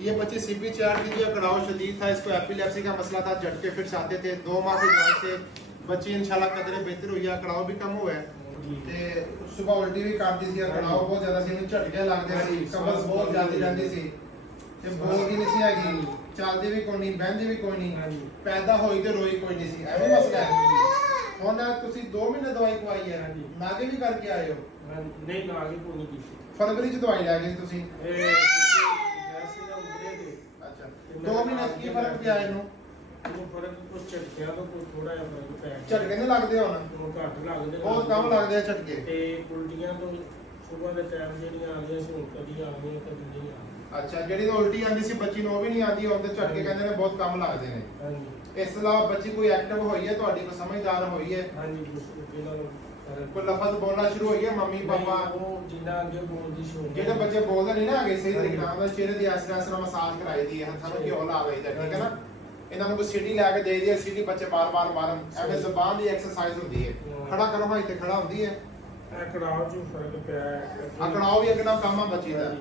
ये बच्ची CP4 की जो कड़ाव शदीद था, इसको एपिलेप्सी का मसला था, झटके फिर आते थे। 2 माह की दवाई से बच्ची इंशाल्लाह कदरे बेहतर हुई है, कड़ाव भी कम हुआ है ते सुबह उल्टी भी करती सी, कड़ाव बहुत ज्यादा सी, झटके लगदे सी, कमर बहुत ज्यादा रहंदी सी ते बोलदी नहीं सी हैगी, चलदी भी कोई नहीं, बहंदी भी कोई नहीं, पैदा होई ते रोई कोई नहीं सी, एवं मसला है। ਹੁਣ ਤੁਸੀਂ 2 ਮਹੀਨੇ ਦਵਾਈ ਖਵਾਈ ਹੈ, ਨਾਗੇ ਵੀ ਕਰਕੇ ਆਏ ਹੋ? ਨਹੀਂ ਨਾਗੇ ਕੋਈ ਨਹੀਂ ਕੀਤੀ। ਫਰਵਰੀ ਚ ਦਵਾਈ ਲੈ ਗਏ ਤੁਸੀਂ? ਇਹ ਵੈਸੇ ਨਾ ਉਮਰੇ ਦੇ। ਅੱਛਾ 2 ਮਹੀਨੇ ਕੀ ਫਰਕ ਪਿਆ ਇਹਨੂੰ? ਉਹ ਫਰਕ ਕੁਝ ਝਟਕਿਆਂ ਤੋਂ ਕੋਈ ਥੋੜਾ ਜਿਹਾ ਫਰਕ ਪਿਆ। ਝਟਕੇ ਨਹੀਂ ਲੱਗਦੇ ਹੁਣ? ਉਹ ਘੱਟ ਲੱਗਦੇ, ਬਹੁਤ ਕਮ ਲੱਗਦੇ ਆ ਝਟਕੇ। ਤੇ ਉਲਟੀਆਂ ਤੋਂ ਸਵੇਰ ਦੇ ਟਾਈਮ ਜਿਹੜੀਆਂ ਆ ਗਈਆਂ ਸੀ, ਹੁਣ ਕਦੀ ਆ ਗਈਆਂ ਕਦੀ ਨਹੀਂ ਆ ਗਈਆਂ। ਅੱਛਾ ਜਿਹੜੀ ਤਾਂ ਉਲਟੀ ਆਂਦੀ ਸੀ ਬੱਚੀ ਨੂੰ, ਉਹ ਵੀ ਨਹੀਂ ਆਂਦੀ ਹੁਣ ਤੇ ਝਟਕੇ ਕਹਿੰਦੇ ਨੇ ਬਹੁਤ ਕਮ ਲੱਗਦੇ ਨੇ। ਹਾਂਜੀ ਇਸ ਤੋਂ ਇਲਾਵਾ ਬੱਚੀ ਕੋਈ ਐਕਟਿਵ ਹੋਈ ਹੈ ਤੁਹਾਡੀ, ਕੋਈ ਸਮਝਦਾਰ ਹੋਈ ਹੈ? ਹਾਂਜੀ ਇਹਨਾਂ ਨੂੰ ਕੋਈ ਲਫ਼ਜ਼ ਬੋਲਣਾ ਸ਼ੁਰੂ ਹੋਈ ਹੈ, ਮੰਮੀ ਪਾਪਾ? ਉਹ ਜਿੰਨਾ ਅੱਗੇ ਬੋਲਦੀ ਸ਼ੁਰੂ ਜਿਹੜੇ ਬੱਚੇ ਬੋਲਦੇ ਨਹੀਂ ਨਾ ਅੱਗੇ ਸਹੀ ਤਰੀਕੇ ਨਾਲ, ਉਹਨਾਂ ਦੇ ਚਿਹਰੇ ਦੀ ਆਸਰਾ ਮਸਾਜ ਕਰਾਈ ਦੀ ਹੈ, ਹੱਥਾਂ ਨੂੰ ਘਿਓ ਲਾਵੇ ਦੀ, ਠੀਕ ਹੈ ਨਾ? ਇਹਨਾਂ ਨੂੰ ਕੋਈ ਸੀਟੀ ਲੈ ਕੇ ਦੇ ਦੀ ਹੈ, ਸੀਟੀ ਬੱਚੇ ਬਾਰ-ਬਾਰ ਮਾਰਨ, ਐਵੇਂ ਜ਼ੁਬਾਨ ਦੀ ਐਕਸਰਸਾਈਜ਼ ਹੁੰਦੀ ਹੈ। ਖੜਾ ਕਰੋ ਭਾਈ ਤੇ ਖੜਾ ਹੁੰਦੀ ਹੈ। ਇਹ ਕੜਾਅ 'ਚ ਫਰਕ ਪਿਆ ਹੈ। ਅਕੜਾਓ ਵੀ ਇੱਕਦਮ ਕੰਮ ਆ ਬੱਚੀ ਦਾ।